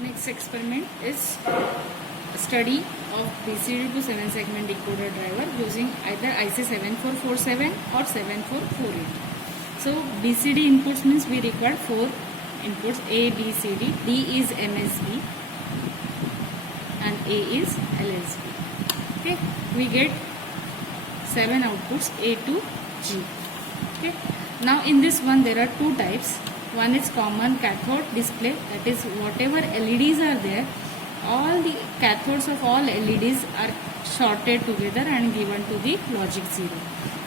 Next experiment is study of BCD to 7 segment decoder driver using either IC 7447 or 7448. So BCD inputs means we require 4 inputs: A, B, C, D. D is MSB and A is LSB. Okay, we get 7 outputs A to G. Okay, now in this one there are 2 types. One is common cathode display, that is whatever LEDs are there, all the cathodes of all LEDs are shorted together and given to the logic 0.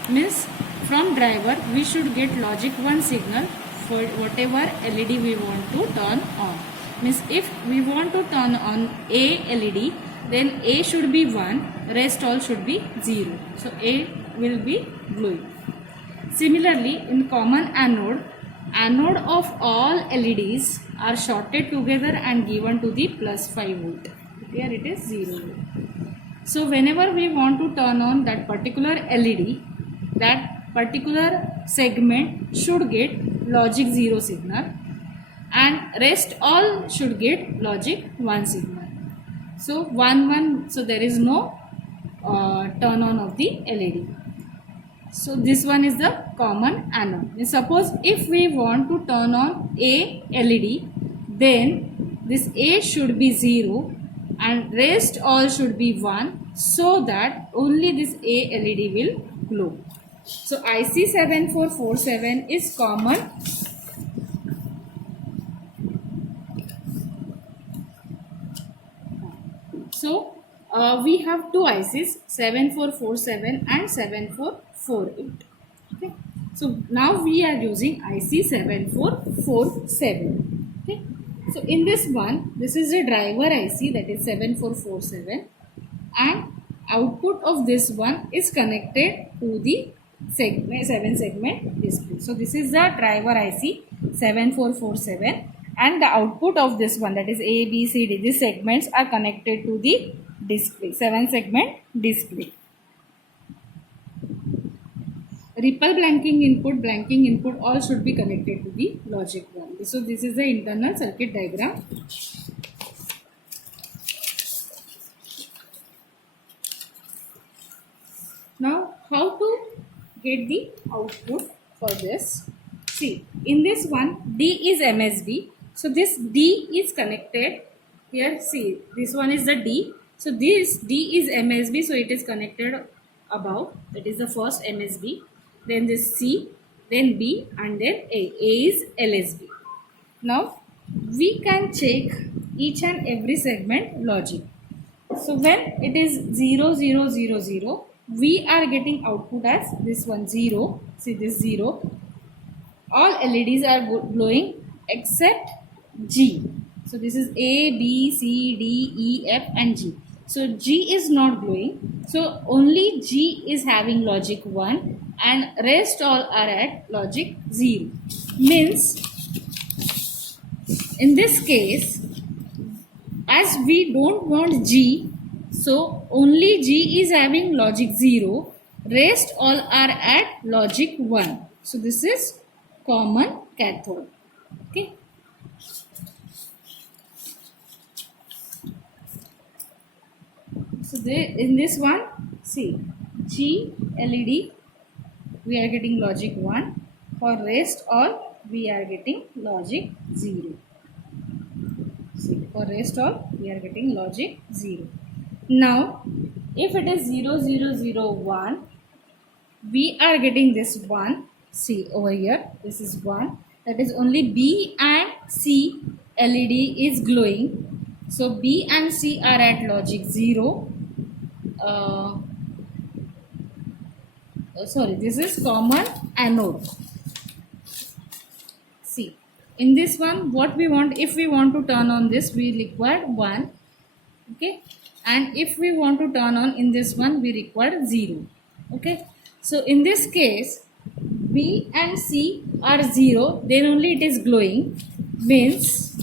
Means from driver we should get logic 1 signal for whatever LED we want to turn on. Means if we want to turn on A LED, then A should be 1, rest all should be 0. So A will be glowing. Similarly, in common anode of all LEDs are shorted together and given to the plus 5 volt. Here it is 0 volt. So whenever we want to turn on that particular LED, that particular segment should get logic 0 signal and rest all should get logic 1 signal. So 1 1, so there is no turn on of the LED. So this one is the common anode. Suppose if we want to turn on A LED, then this A should be 0 and rest all should be 1, so that only this A LED will glow. So IC 7447 is common. So we have 2 ICs, 7447 and 7448. Okay. So now we are using IC 7447. Okay. So in this one, this is a driver IC, that is 7447, and output of this one is connected to the 7 segment display. So this is the driver IC 7447, and the output of this one, that is A, B, C, D, these segments are connected to the display, 7 segment display. Ripple blanking input all should be connected to the logic 1. So this is the internal circuit diagram. Now how to get the output for this? See, in this one D is MSB. So this D is connected here. See, this one is the D. So this D is MSB, so it is connected above. That is the first MSB. Then this C, then B, and then A. A is LSB. Now we can check each and every segment logic. So when it is 0 0 0 0, we are getting output as this one 0. See this 0. All LEDs are glowing except G. So this is A, B, C, D, E, F and G. So G is not glowing. So only G is having logic 1 and rest all are at logic 0. Means in this case, as we don't want G, so only G is having logic 0, rest all are at logic 1. So this is common cathode. Okay. So in this one, see, G LED we are getting logic 1. For rest all we are getting logic 0. See, for rest all we are getting logic 0. Now if it is 0 0 0 1, we are getting this 1. See over here, this is 1. That is only B and C LED is glowing. So B and C are at logic 0. Sorry, this is common anode. See, in this one, what we want, if we want to turn on this, we require 1. Okay, and if we want to turn on in this one, we require 0. Okay, so in this case, B and C are 0, then only it is glowing. Means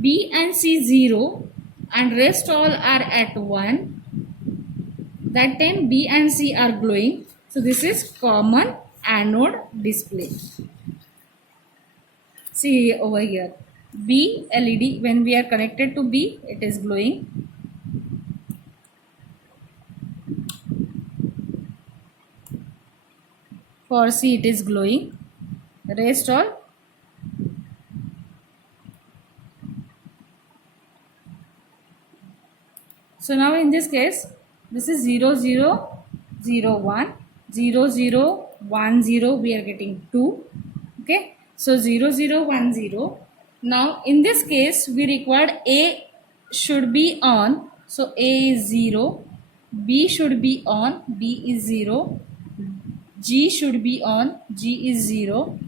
B and C 0 and rest all are at 1. That time B and C are glowing. So this is common anode display. See over here, B LED, when we are connected to B, it is glowing. For C it is glowing. Rest all so now in this case, this is 0 0 0 1 0 0 1 0, we are getting 2. Okay, so 0 0 1 0. Now in this case we required A should be on, so A is 0, B should be on, B is 0, G should be on, G is 0,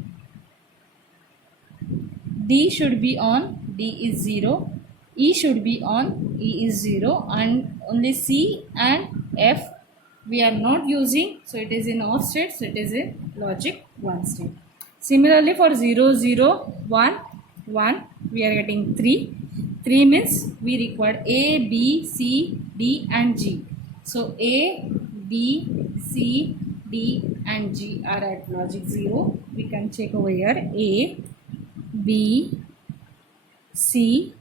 D should be on, D is 0, E should be on, E is 0, and only C and F we are not using, so it is in off state, so it is in logic 1 state. Similarly for 0 0 1 1 we are getting 3. 3 means we required A, B, C, D and G. So A, B, C, D and G are at logic 0. We can check over here, A, B, C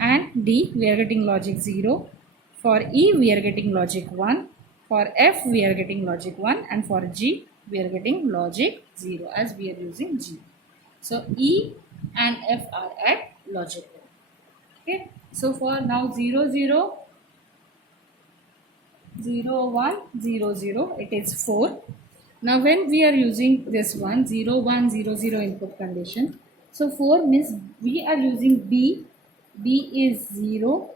and D we are getting logic 0. For E we are getting logic 1. For F we are getting logic 1, and for G we are getting logic 0 as we are using G. So E and F are at logic 1. Okay. So for now 0 0 0 1 0 0, it is 4. Now when we are using this one 0 1 0 0 input condition, so 4 means we are using B. B is 0,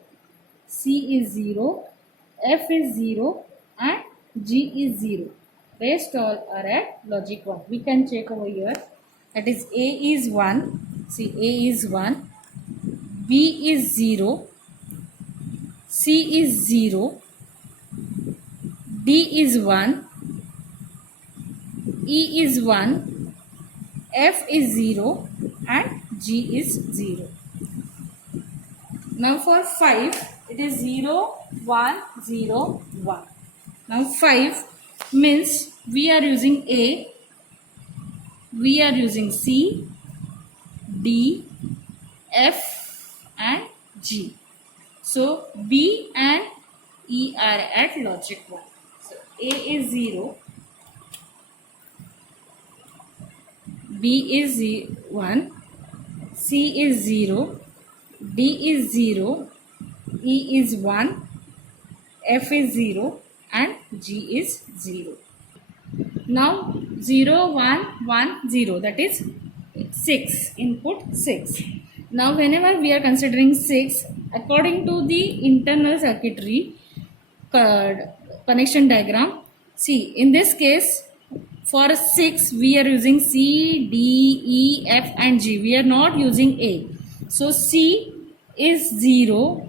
C is 0, F is 0 and G is 0. Rest all are at logic 1. We can check over here, that is A is 1, see A is 1, B is 0, C is 0, D is 1, E is 1, F is 0 and G is 0. Now for 5 it is 0 1 0 1. Now 5 means we are using A, we are using C, D, F and G. So B and E are at logic 1. So A is 0, B is 1, C is 0, D is 0, E is 1, F is 0 and G is 0. Now 0 1 1 0, that is 6, input 6. Now whenever we are considering 6, according to the internal circuitry connection diagram, see in this case for 6 we are using C, D, E, F and G. We are not using A. So C is 0,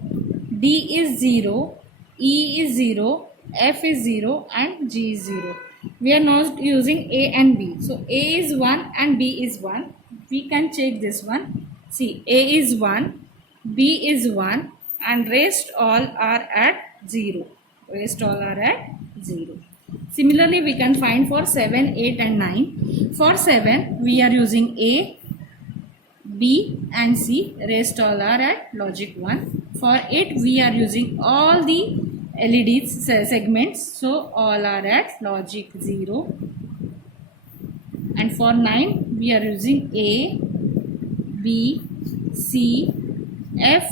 D is 0, E is 0, F is 0 and G is 0. We are not using A and B. So A is 1 and B is 1. We can check this one. See, A is 1, B is 1 and rest all are at 0. Rest all are at 0. Similarly, we can find for 7, 8 and 9. For 7, we are using A, B and C. Rest all are at logic 1. For 8, we are using all the LEDs segments. So, all are at logic 0. And for 9, we are using A, B, C, F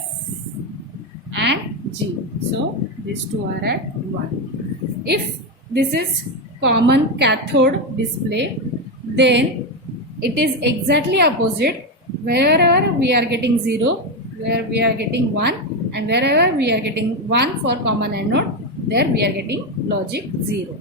and G. So, these two are at 1. If this is common cathode display, then it is exactly opposite. Wherever we are getting 0, where we are getting 1, and wherever we are getting 1 for common anode, there we are getting logic 0.